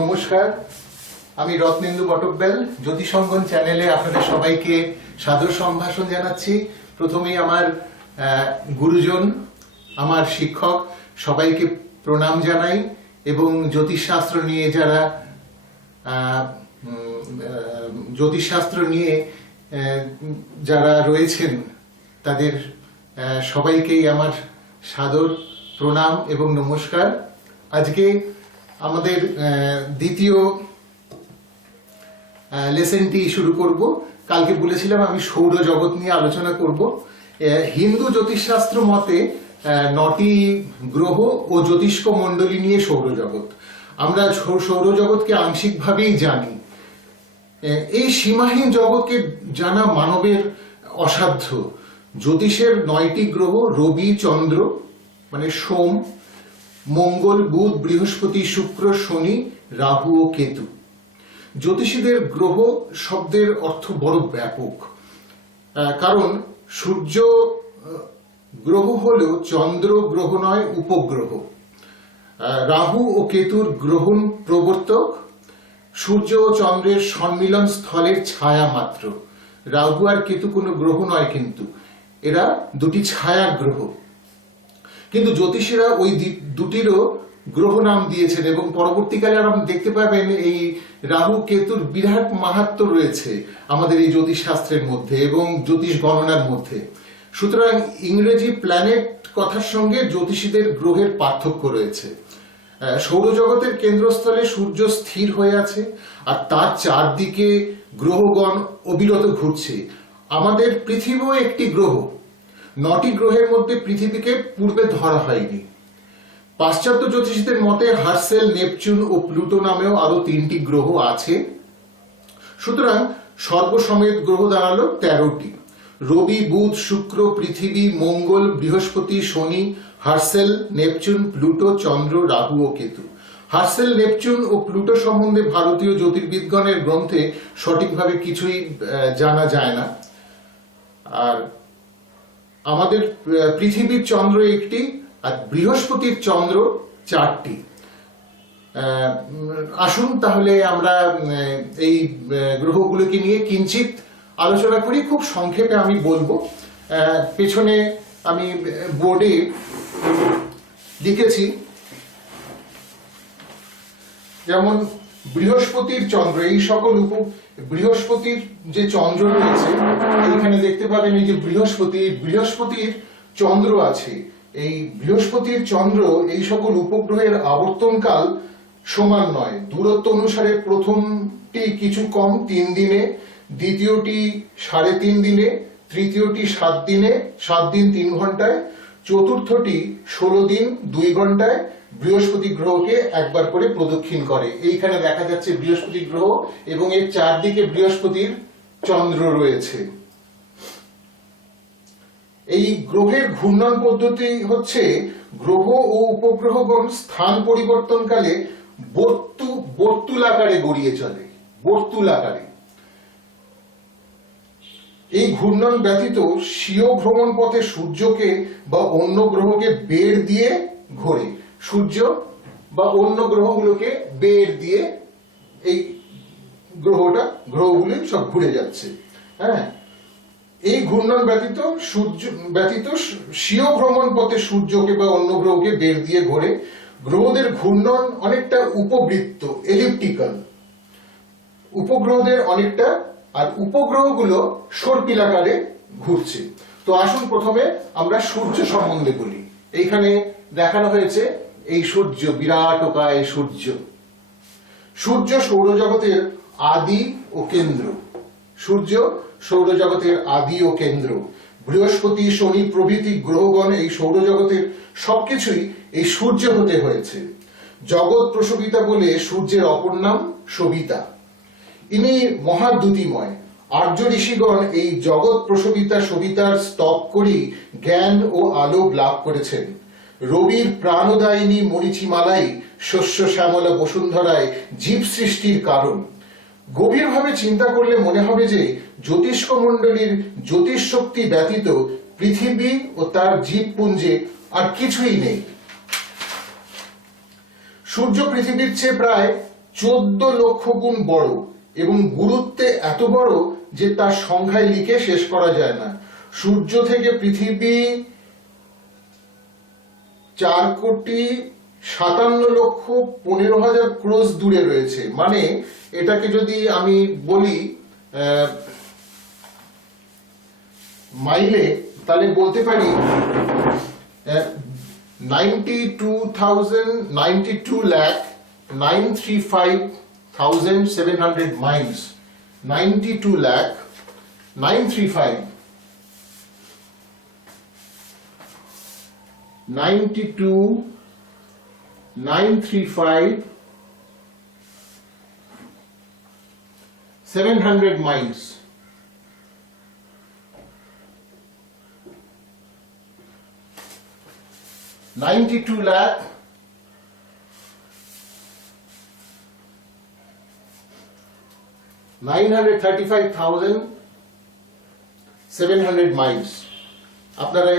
নমস্কার, আমি রত্নেন্দু বটব্যাল জ্যোতিষঙ্গন চ্যানেলে আপনাদের সবাইকে সাদর সম্ভাষণ জানাচ্ছি। প্রথমেই আমার গুরুজন, আমার শিক্ষক সবাইকে প্রণাম জানাই এবং জ্যোতিষশাস্ত্র নিয়ে যারা রয়েছেন তাদের সবাইকেই আমার সাদর প্রণাম এবং নমস্কার। আজকে আমাদের দ্বিতীয় লেসনটি শুরু করব। কালকে বলেছিলাম আমি সৌরজগৎ নিয়ে আলোচনা করব। হিন্দু জ্যোতিষশাস্ত্র মতে 9টি গ্রহ ও জ্যোতিষ্ক মণ্ডলী নিয়ে সৌরজগৎ। আমরা সৌরজগৎকে আংশিকভাবেই জানি। এই সীমাহীন জগৎকে জানা মানবের অসাধ্য। জ্যোতিষের 9টি গ্রহ রবি, চন্দ্র মানে সোম, মঙ্গল, বুধ, বৃহস্পতি, শুক্র, শনি, রাহু ও কেতু। জ্যোতিষীদের গ্রহ শব্দের অর্থ বড় ব্যাপক, কারণ সূর্য গ্রহ হল চন্দ্র গ্রহ নয়, উপগ্রহ। রাহু ও কেতুর গ্রহণ প্রবর্তক। সূর্য ও চন্দ্রের সম্মিলন স্থলের ছায়া মাত্র। রাহু আর কেতু কোনো গ্রহ নয়, কিন্তু এরা দুটি ছায়া গ্রহ। কিন্তু জ্যোতিষীরা ওই দুটিরও গ্রহ নাম দিয়েছেন এবং পরবর্তীকালে আমরা দেখতে পাবেন এই রাহু কেতুর বিরাট মাহাত্ম্য রয়েছে আমাদের এই জ্যোতিষ শাস্ত্রের মধ্যে এবং জ্যোতিষ গণনার মধ্যে। সুতরাং ইংরেজি প্ল্যানেট কথার সঙ্গে জ্যোতিষীদের গ্রহের পার্থক্য রয়েছে। সৌরজগতের কেন্দ্রস্থলে সূর্য স্থির হয়ে আছে আর তার চারদিকে গ্রহগণ অবিরত ঘুরছে। আমাদের পৃথিবীও একটি গ্রহ। 9টি গ্রহের মধ্যে পৃথিবীকে পূর্বে ধরা হয়নি। পাশ্চাত্য জ্যোতিষীদের মতে হার্সেল, নেপচুন ও প্লুটো নামেও আরো 3টি গ্রহ আছে। সুতরাং সর্বসমেত গ্রহ দাঁড়ালো 13টি। রবি, বুধ, শুক্র, পৃথিবী, মঙ্গল, বৃহস্পতি, শনি, হার্সেল, নেপচুন, প্লুটো, চন্দ্র, রাহু ও কেতু। হার্সেল, নেপচুন ও প্লুটো সম্বন্ধে ভারতীয় জ্যোতির্বিদগণের গ্রন্থে সঠিকভাবে কিছুই জানা যায় না। আর আমাদের পৃথিবীর চন্দ্র একটি আর বৃহস্পতির চন্দ্র 4টি। আসুন তাহলে আমরা এই গ্রহগুলোকে নিয়ে কিঞ্চিত আলোচনা করি। খুব সংক্ষেপে আমি বলবো। পেছনে আমি বোর্ডে লিখেছি, যেমন বৃহস্পতির চন্দ্র, এই সকল বৃহস্পতির যে চন্দ্র রয়েছে এইখানে দেখতে পাবেন এই যে বৃহস্পতির চন্দ্র আছে। এই বৃহস্পতির চন্দ্র এই সকল উপগ্রহের আবর্তনকাল সমান নয়। দূরত্ব অনুসারে প্রথমটি কিছু কম 3 দিনে, দ্বিতীয়টি 3.5 দিনে, তৃতীয়টি 7 দিনে 7 দিন 3 ঘন্টায়, চতুর্থটি 16 দিন 2 ঘন্টায় বৃহস্পতি গ্রহকে একবার করে প্রদক্ষিণ করে। এইখানে দেখা যাচ্ছে বৃহস্পতি গ্রহ এবং এর চারদিকে বৃহস্পতির চন্দ্র রয়েছে। এই গ্রহের ঘূর্ণন পদ্ধতি হচ্ছে গ্রহ ও উপগ্রহগণ স্থান পরিবর্তনকালে বর্তুলাকারে গড়িয়ে চলে। বর্তুলাকারে। এই ঘূর্ণন ব্যতীত স্বীয় ভ্রমণ পথে সূর্যকে বা অন্য গ্রহকে বেড় দিয়ে ঘোরে। সূর্য বা অন্য গ্রহগুলোকে বেড় দিয়ে এই গ্রহগুলি সব ঘুরে যাচ্ছে। হ্যাঁ, এই ঘূর্ণন ব্যতীত স্বীয় ভ্রমণ পথে সূর্যকে বা অন্য গ্রহকে বেড় দিয়ে ঘোরে। গ্রহদের ঘূর্ণন অনেকটা উপবৃত্ত, এলিপ্টিক্যাল। উপগ্রহদের অনেকটা, আর উপগ্রহগুলো সর্পিলাকারে ঘুরছে। তো আসুন প্রথমে আমরা সূর্য সম্বন্ধে বলি। এইখানে দেখানো হয়েছে এই সূর্য, বিরাটকায় সূর্য। সূর্য সৌরজগতের আদি ও কেন্দ্র। সূর্য সৌরজগতের আদি ও কেন্দ্র। বৃহস্পতি, শনি প্রভৃতি গ্রহগণ এই সৌরজগতের সবকিছুই এই সূর্য হতে হয়েছে। জগৎ প্রসবিতা বলে সূর্যের অপর নাম সবিতা। ইনি মহাদ্যুতিময়। আর্য ঋষিগণ এই জগৎ প্রসবিতা সবিতার স্তব করেই জ্ঞান ও আলো লাভ করেছেন। রবির প্রাণদায়িনী মরিচিমালাই শস্য শ্যামলা বসুন্ধরায় জীব সৃষ্টির কারণ। গভীরভাবে চিন্তা করলে মনে হবে যে জ্যোতিষ্ক মণ্ডলীর জ্যোতিষ শক্তি ব্যতীত পৃথিবী ও তার জীবপুঞ্জে আর কিছুই নেই। সূর্য পৃথিবীর চেয়ে প্রায় 14 লক্ষ গুণ বড় এবং গুরুত্বে এত বড় যে তার সংখ্যায় লিখে শেষ করা যায় না। সূর্য থেকে পৃথিবী 4,57,15,000 ক্রোশ দূরে রয়েছে। মানে এটাকে যদি আমি বলি মাইলে, তাহলে বলতে পারি 92,935,700 মাইলস। 92,935,700 miles. 92 lakh 935,700 miles। আপনারা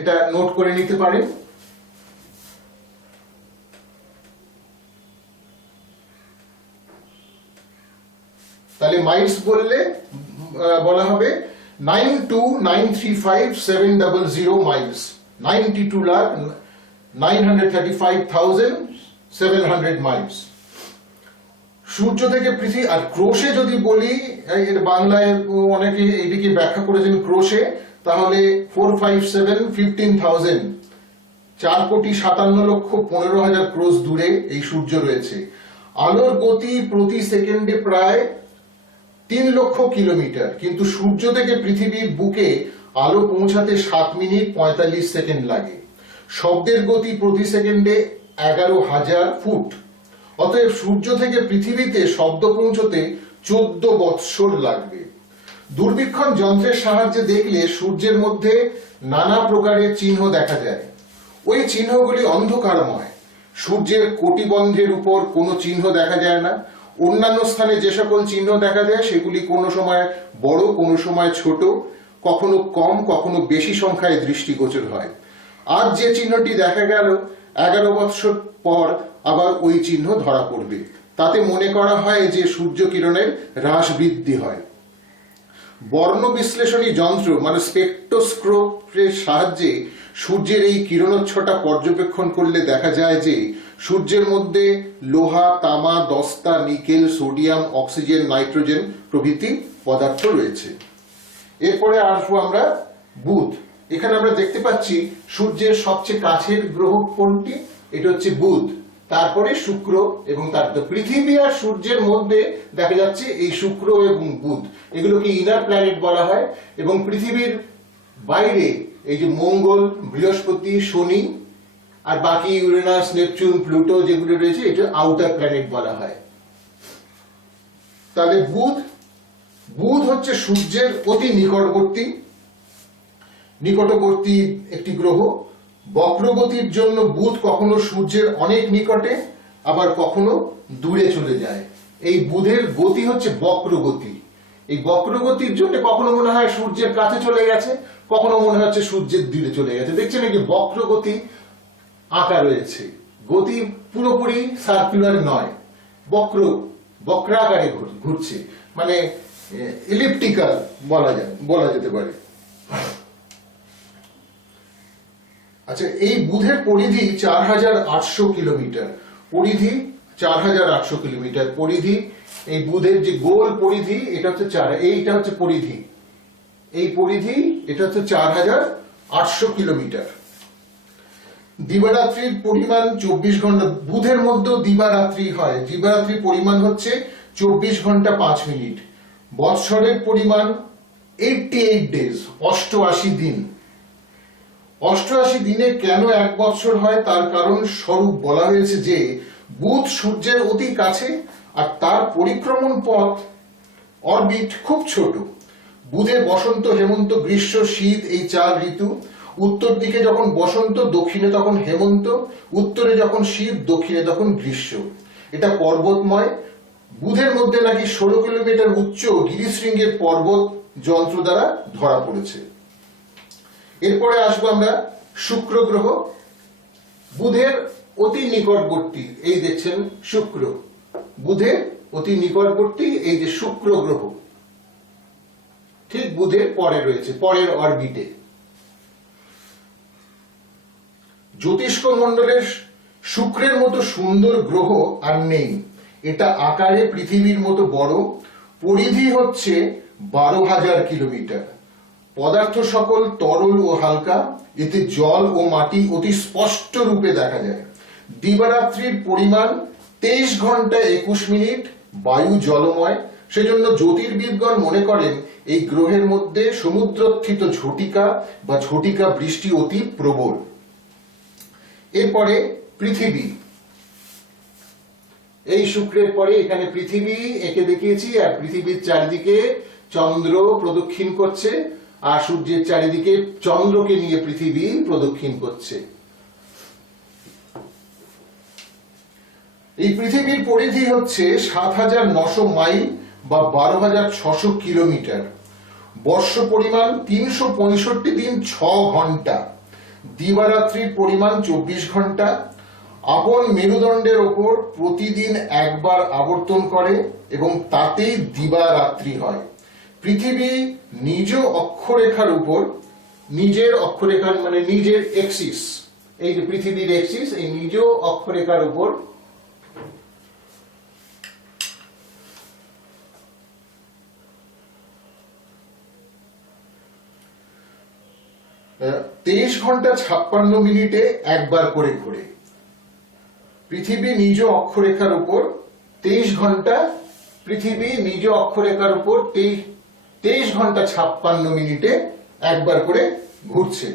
এটা নোট করে নিতে পারেন। তাহলে মাইলস বললে বলা হবে 92,935,700 miles। 92,935,700 miles। সূর্য থেকে পৃথিবী, আর ক্রোশে যদি বলি, এর বাংলায় অনেকে এটিকে ব্যাখ্যা করেছেন ক্রোশে, তাহলে 457,15,000 4,57,15,000 ক্রোশ দূরে এই সূর্য রয়েছে। আলোর গতি প্রতি সেকেন্ডে প্রায় 3 লক্ষ কিলোমিটার, কিন্তু সূর্য থেকে পৃথিবীর বুকে আলো পৌঁছাতে 7 মিনিট 45 সেকেন্ড লাগে। শব্দের গতি প্রতি সেকেন্ডে 11,000 ফুট। অতএব সূর্য থেকে পৃথিবীতে শব্দ পৌঁছতে 14 বৎসর লাগবে। দূরবীক্ষণ যন্ত্রের সাহায্যে দেখলে সূর্যের মধ্যে নানা প্রকারের চিহ্ন দেখা যায়। ওই চিহ্নগুলি অন্ধকারময়। সূর্যের কটিবন্ধের উপর কোনো চিহ্ন দেখা যায় না। অন্যান্য স্থানে যে সকল চিহ্ন দেখা যায় সেগুলি কোনো সময় বড়, কোনো সময় ছোট, কখনো কম, কখনো বেশি সংখ্যায় দৃষ্টিগোচর হয়। আজ যে চিহ্নটি দেখা গেল 11 বৎসর পর আবার ওই চিহ্ন ধরা পড়বে। তাতে মনে করা হয় যে সূর্য কিরণের হ্রাস বৃদ্ধি হয়। বর্ণ বিশ্লেষণী যন্ত্র মানে স্পেকট্রোস্কোপের সাহায্যে সূর্যের এই কিরণোচ্ছটা পর্যবেক্ষণ করলে দেখা যায় যে সূর্যের মধ্যে লোহা, তামা, দস্তা, নিকেল, সোডিয়াম, অক্সিজেন, নাইট্রোজেন প্রভৃতি পদার্থ রয়েছে। এরপরে আসবো আমরা বুধ। এখানে আমরা দেখতে পাচ্ছি সূর্যের সবচেয়ে কাছের গ্রহ কোনটি? এটা হচ্ছে বুধ, তারপরে শুক্র, এবং তারপরে পৃথিবী আর সূর্যের মধ্যে দেখা যাচ্ছে এই শুক্র এবং বুধ, এগুলোকে ইনার প্ল্যানেট বলা হয়। এবং পৃথিবীর বাইরে এই যে মঙ্গল, বৃহস্পতি, শনি আর বাকি ইউরেনাস, নেপচুন, প্লুটো যেগুলো রয়েছে, এটা আউটার প্ল্যানেট বলা হয়। তাহলে বুধ হচ্ছে সূর্যের অতি নিকটবর্তী একটি গ্রহ। বক্রগতির জন্য বুধ কখনো সূর্যের অনেক নিকটে, আবার কখনো দূরে চলে যায়। এই বুধের গতি হচ্ছে বক্রগতি। এই বক্রগতির জন্য কখনো মনে হয় সূর্যের কাছে চলে গেছে, কখনো মনে হচ্ছে সূর্যের দূরে চলে গেছে। দেখছেন এই যে বক্রগতি আঁকা রয়েছে, গতি পুরোপুরি সার্কুলার নয়, বক্রাকারে ঘুরছে, মানে ইলিপ্টিক্যাল বলা যেতে পারে। আচ্ছা, এই বুধের পরিধি 4,800 কিলোমিটার। পরিধি এই বুধের যে গোল পরিধি, এটা হচ্ছে এইটা হচ্ছে পরিধি, এই পরিধি এটা হচ্ছে 4,800 কিলোমিটার। দিবারাত্রির পরিমাণ 24 ঘন্টা। বুধের মধ্যেও দিবারাত্রি হয়। দিবারাত্রির পরিমাণ হচ্ছে 24 ঘন্টা 5 মিনিট। বৎসরের পরিমাণ 88 ডেজ, 88 দিন। 88 দিনে কেন 1 বৎসর হয় তার কারণ স্বরূপ বলা হয়েছে যে বুধ সূর্যের অতি কাছে আর তার পরিক্রমণ পথ অরবিট খুব ছোট। বুধে বসন্ত, হেমন্ত, গ্রীষ্ম, শীত এই 4 ঋতু। উত্তর দিকে যখন বসন্ত, দক্ষিণে তখন হেমন্ত, উত্তরে যখন শীত, দক্ষিণে তখন গ্রীষ্ম। এটা পর্বতময়। বুধের মধ্যে নাকি 16 কিলোমিটার উচ্চ গিরিশৃঙ্গের পর্বত যন্ত্র দ্বারা ধরা পড়েছে। এরপরে আসবো আমরা শুক্র গ্রহ। বুধের অতি নিকটবর্তী, এই দেখছেন শুক্র। বুধের অতি নিকটবর্তী এই যে শুক্র গ্রহ ঠিক বুধের পরে রয়েছে, পরের অরবিটে। জ্যোতিষ্ক মণ্ডলের শুক্রের মতো সুন্দর গ্রহ আর নেই। এটা আকারে পৃথিবীর মতো বড়, পরিধি হচ্ছে 12,000 কিলোমিটার। পদার্থ সকল তরল ও হালকা, এতে জল ও মাটি অতি স্পষ্ট রূপে দেখা যায়। দিবারাত্রির পরিমাণ 23 ঘন্টা 21 মিনিট, বায়ু জলময়। সেজন্য জ্যোতির্বিদগণ মনে করেন এই গ্রহের মধ্যে সমুদ্রস্থিত ঝটিকা বা ঝটিকা বৃষ্টি অতি প্রবল। এরপরে পৃথিবী, এই শুক্রের পরে এখানে পৃথিবী একে দেখিয়েছি, আর পৃথিবীর চারিদিকে চন্দ্র প্রদক্ষিণ করছে, আর সূর্যের চারিদিকে চন্দ্রকে নিয়ে পৃথিবী প্রদক্ষিণ করছে। এই পৃথিবীর পরিধি হচ্ছে 7,900 মাইল বা 12,600 কিলোমিটার। বর্ষ পরিমাণ 365 দিন 6 ঘন্টা। দিবারাত্রির পরিমাণ 24 ঘন্টা। আপন মেরুদণ্ডের ওপর প্রতিদিন একবার আবর্তন করে এবং তাতেই দিবারাত্রি হয়। পৃথিবী নিজ অক্ষরেখার উপর, নিজের অক্ষরেখা মানে নিজের এক্সিস, এই যে পৃথিবীর এক্সিস, এই নিজ অক্ষরেখার উপর তেইশ ঘন্টা 56 মিনিটে একবার করে ঘোরে। পৃথিবী নিজ অক্ষরেখার উপর 23 ঘন্টা, পৃথিবী নিজ অক্ষরেখার উপর 23 ঘন্টা 56 মিনিটে একবার করে ঘুরছে।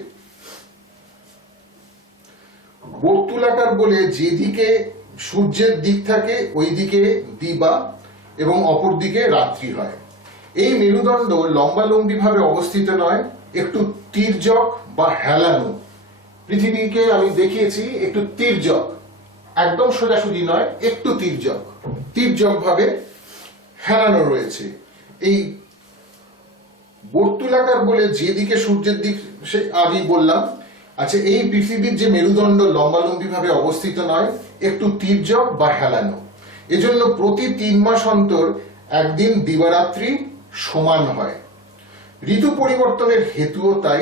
বর্তুলাকার বলে যেদিকে সূর্যের দিক থাকে ওই দিকে দিবা এবং অপর দিকে রাত্রি হয়। এই মেরুদণ্ড লম্বালম্বি ভাবে অবস্থিত নয়, একটু তির্যক বা হেলানো। পৃথিবীকে আমি দেখিয়েছি একটু তির্যক, একদম সোজাসুজি নয়, একটু তির্যক, তির্যক ভাবে হেলানো রয়েছে। এই বর্তুলাকার বলে যেদিকে সূর্যের দিক, সে আগেই বললাম। আচ্ছা, এই পৃথিবীর যে মেরুদণ্ড লম্বালম্বি ভাবে অবস্থিত নয়, একটু তির্যক বা হেলানো। এজন্য প্রতি 3 মাস অন্তর একদিন দিবারাত্রি সমান হয়। ঋতু পরিবর্তনের হেতুও তাই।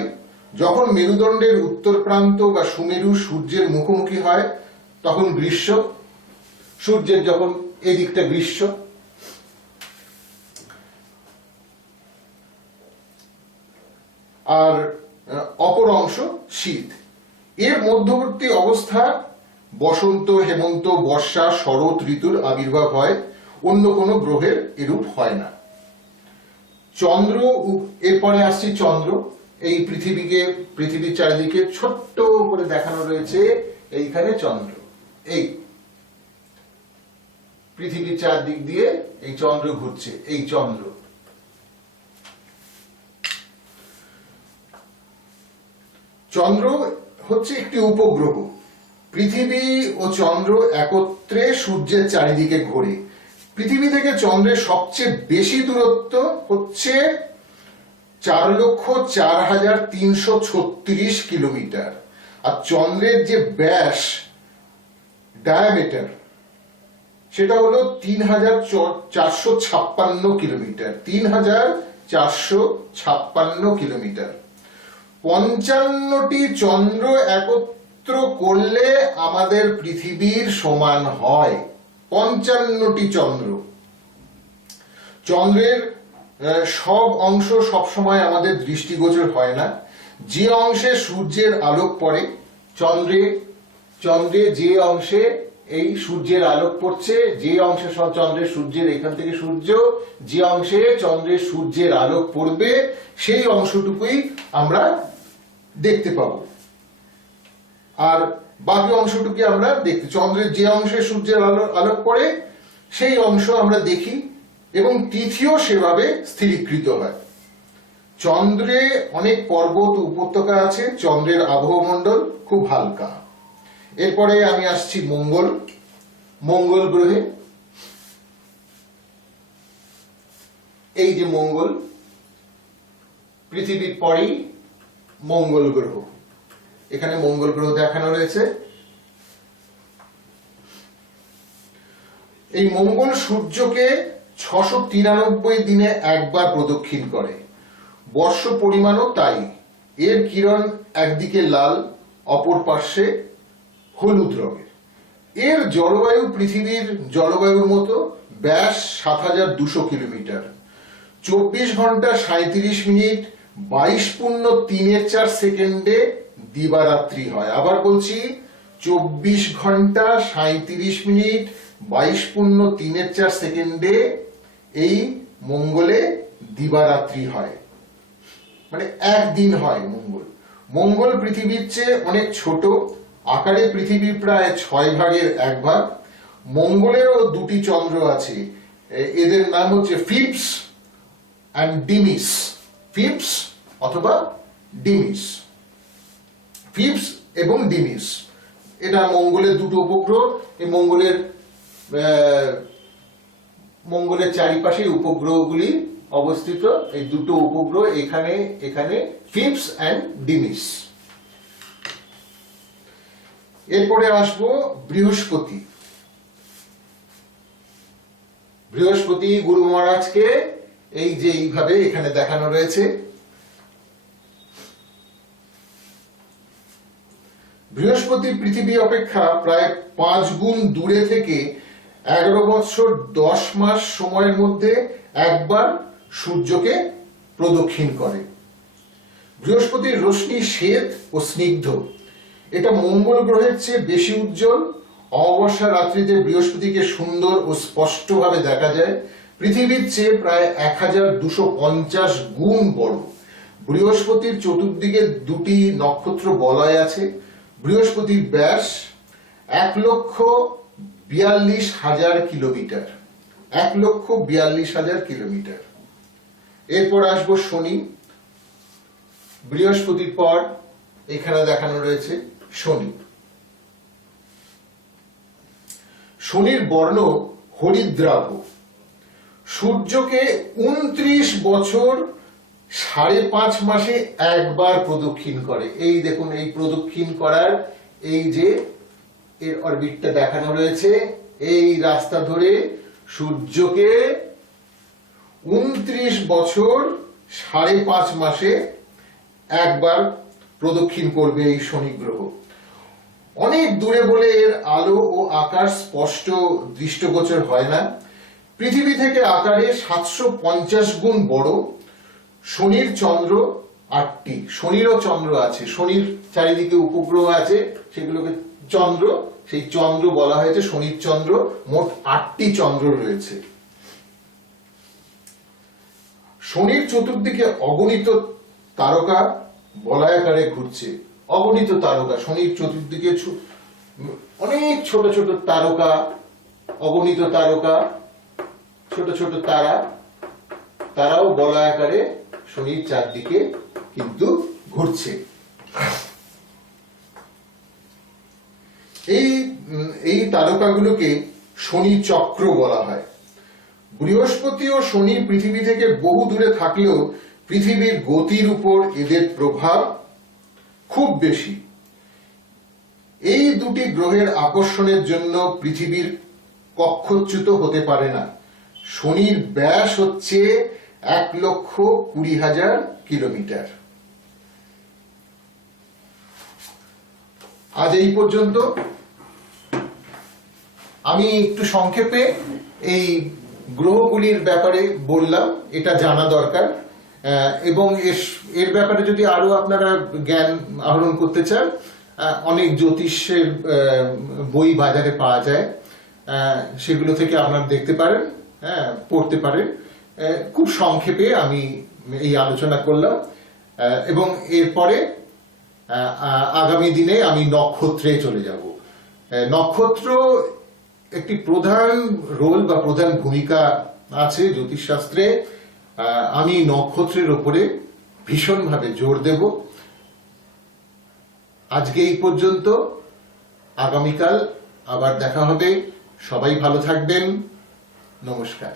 যখন মেরুদণ্ডের উত্তর প্রান্ত বা সুমেরু সূর্যের মুখোমুখি হয় তখন গ্রীষ্ম, সূর্যের যখন এদিকটা গ্রীষ্ম, আর অপর অংশ শীত। এর মধ্যবর্তী অবস্থা বসন্ত, হেমন্ত, বর্ষা, শরৎ ঋতুর আবির্ভাব হয়। অন্য কোনো গ্রহের এরূপ হয় না। চন্দ্র, এরপরে আসছি চন্দ্র। এই পৃথিবীর চারিদিকে ছোট্ট করে দেখানো রয়েছে, এইখানে চন্দ্র। এই পৃথিবীর চারদিক দিয়ে এই চন্দ্র ঘুরছে, এই চন্দ্র। চন্দ্র হচ্ছে একটি উপগ্রহ। পৃথিবী ও চন্দ্র একত্রে সূর্যের চারিদিকে ঘোরে। পৃথিবী থেকে চন্দ্রের সবচেয়ে বেশি দূরত্ব হচ্ছে 4,04,336 কিলোমিটার। আর চন্দ্রের যে ব্যাস, ডায়ামিটার, সেটা হলো 3,456 কিলোমিটার। 3,456 কিলোমিটার। 55টি চন্দ্র একত্র করলে আমাদের পৃথিবীর সমান হয়। 55টি চন্দ্র। চন্দ্রের সব অংশ সবসময় আমাদের দৃষ্টিগোচর হয় না। যে অংশে সূর্যের আলোক পড়ে, চন্দ্রে যে অংশে এই সূর্যের আলোক পড়ছে, যে অংশে চন্দ্রের সূর্যের, এখান থেকে সূর্য, যে অংশে চন্দ্রের সূর্যের আলোক পড়বে সেই অংশটুকুই আমরা দেখতে পাবো। আর বাকি অংশটুকু আমরা দেখতে, চন্দ্রের যে অংশে সূর্যের আলোক পড়ে সেই অংশ আমরা দেখি এবং তিথিও সেভাবে স্থিরীকৃত হয়। চন্দ্রে অনেক পর্বত উপত্যকা আছে। চন্দ্রের আবহমণ্ডল খুব হালকা। এরপরে আমি আসছি মঙ্গল গ্রহে। এই যে মঙ্গল, পৃথিবীর পরেই মঙ্গল গ্রহ। এখানে মঙ্গল গ্রহ দেখানো রয়েছে। এই মঙ্গল সূর্যকে 693 দিনে একবার প্রদক্ষিণ করে। বর্ষ পরিমাণও তাই। এর কিরণ একদিকে লাল, অপর পার্শ্বে হলুদ রঙের। এর জলবায়ু পৃথিবীর জলবায়ুর মতো, ব্যাস 7200 কিলোমিটার। 24 ঘন্টা 37 মিনিট 22.3 সেকেন্ডে দিবারাত্রি হয়। আবার বলছি, 24 ঘন্টা 37 মিনিট 22.3 সেকেন্ডে এই মঙ্গলে দিবারাত্রি হয়, মানে একদিন হয় মঙ্গল। মঙ্গল পৃথিবীর চেয়ে অনেক ছোট, আকারে পৃথিবীর প্রায় 6 ভাগের 1 ভাগ। মঙ্গলেরও দুটি চন্দ্র আছে, এদের নাম হচ্ছে ফিবস অ্যান্ড ডিমিস। ফিবস অথবা ডিমিস, ফিবস এবং ডিমিস, এটা মঙ্গলের দুটো উপগ্রহ। এই মঙ্গলের চারিপাশে উপগ্রহগুলি অবস্থিত। এই দুটো উপগ্রহ এখানে ফিবস অ্যান্ড ডিমিস। এরপরে আসবো বৃহস্পতি। বৃহস্পতি গুরু মহারাজকে এই যে এইভাবে এখানে দেখানো রয়েছে। বৃহস্পতি পৃথিবী অপেক্ষা প্রায় 5 গুণ দূরে থেকে 11 বছর 10 মাস সময়ের মধ্যে একবার সূর্যকে প্রদক্ষিণ করে। বৃহস্পতির রশ্মি শ্বেত ও স্নিগ্ধ। এটা মঙ্গল গ্রহের চেয়ে বেশি উজ্জ্বল। অমাবস্যা রাত্রিতে বৃহস্পতিকে সুন্দর ও স্পষ্টভাবে দেখা যায়। পৃথিবীর চেয়ে প্রায় 1250 গুণ বড়। বৃহস্পতির চতুর্দিকে দুটি নক্ষত্র বলয় আছে। বৃহস্পতির ব্যাস 1,42,000 কিলোমিটার। 1,42,000 কিলোমিটার। এরপর আসবো শনি। বৃহস্পতির পর এখানে দেখানো রয়েছে শনি। শনির বর্ণ হরিদ্রাভ। সূর্যকে 29 বছর 5.5 মাসে একবার প্রদক্ষিণ করে। এই দেখুন, এই প্রদক্ষিণ করার এই যে এর অরবিটটা দেখানো রয়েছে, এই রাস্তা ধরে সূর্যকে 29 বছর 5.5 মাসে একবার প্রদক্ষিণ করবে এই শনি গ্রহ। অনেক দূরে বলে এর আলো ও আকার স্পষ্ট দৃষ্টগোচর হয় না। পৃথিবী থেকে আকারে 750 গুণ বড়। শনির চন্দ্র 8টি। শনিরও চন্দ্র আছে, শনির চারিদিকে উপগ্রহ আছে, সেগুলোকে চন্দ্র, সেই চন্দ্র বলা হয়েছে শনির চন্দ্র। মোট 8টি চন্দ্র রয়েছে। শনির চতুর্দিকে অগণিত তারকা বলয়াকারে ঘুরছে। অগণিত তারকা, শনির চতুর্দিকে অনেক ছোট ছোট তারকা, অগণিত তারকা, ছোট ছোট তারাও বলয়াকারে শনির চারদিকে কিন্তু ঘুরছে। এই তারকাগুলোকে শনি চক্র বলা হয়। বৃহস্পতি ও শনি পৃথিবী থেকে বহু দূরে থাকলেও পৃথিবীর গতির উপর এদের প্রভাব খুব বেশি। এই দুটি গ্রহের আকর্ষণের জন্য পৃথিবীর কক্ষচ্যুত হতে পারে না। শনির ব্যাস হচ্ছে 1,20,000 কিলোমিটার। আজ এই পর্যন্ত। আমি একটু সংক্ষেপে এই গ্রহগুলির ব্যাপারে বললাম, এটা জানা দরকার। এবং এর ব্যাপারে যদি আরো আপনারা জ্ঞান আহরণ করতে চান, অনেক জ্যোতিষের বই বাজারে পাওয়া যায়, সেগুলো থেকে আপনারা দেখতে পারেন, পড়তে পারেন। খুব সংক্ষেপে আমি এই আলোচনা করলাম। এবং এরপরে আগামী দিনে আমি নক্ষত্রে চলে যাব। নক্ষত্র একটি প্রধান রোল বা প্রধান ভূমিকা আছে জ্যোতিষশাস্ত্রে। আমি নক্ষত্রের উপরে ভীষণভাবে জোর দেব। আজকে এই পর্যন্ত। আগামীকাল আবার দেখা হবে। সবাই ভালো থাকবেন। নমস্কার।